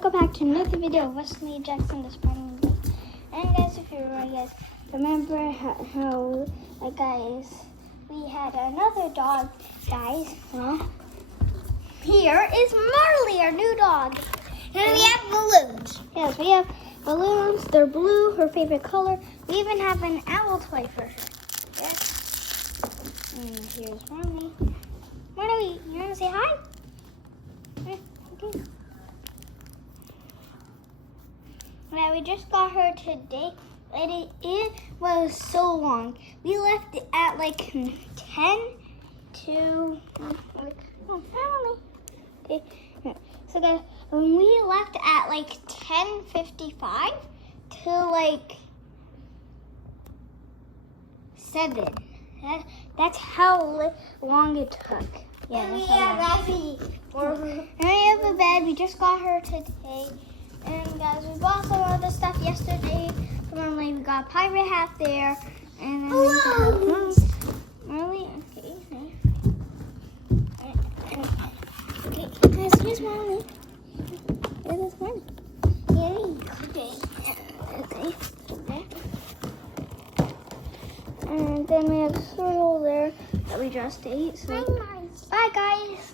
welcome back to another video of Wesley Jackson this morning. And guys, if you remember how guys, we had another dog, guys. Well, here is Marley, our new dog. And we have balloons. Yes, we have balloons. They're blue, her favorite color. We even have an owl toy for her. Yes. And here's Marley. Marley, you want to say hi? Okay. Yeah, we just got her today. It was so long. We left it at like 10 to Marley. Okay. So guys, when we left at like 10:55 to like 7. That's how long it took. Yeah, And we have Abby. And we have a bed. We just got her today. And guys, we bought some other stuff yesterday. Normally we got a pirate hat there. And then we got Marley. Okay. Okay, guys, here's Marley. Here's Marley. Okay. Okay. And then we have cereal there that we just ate. So bye guys.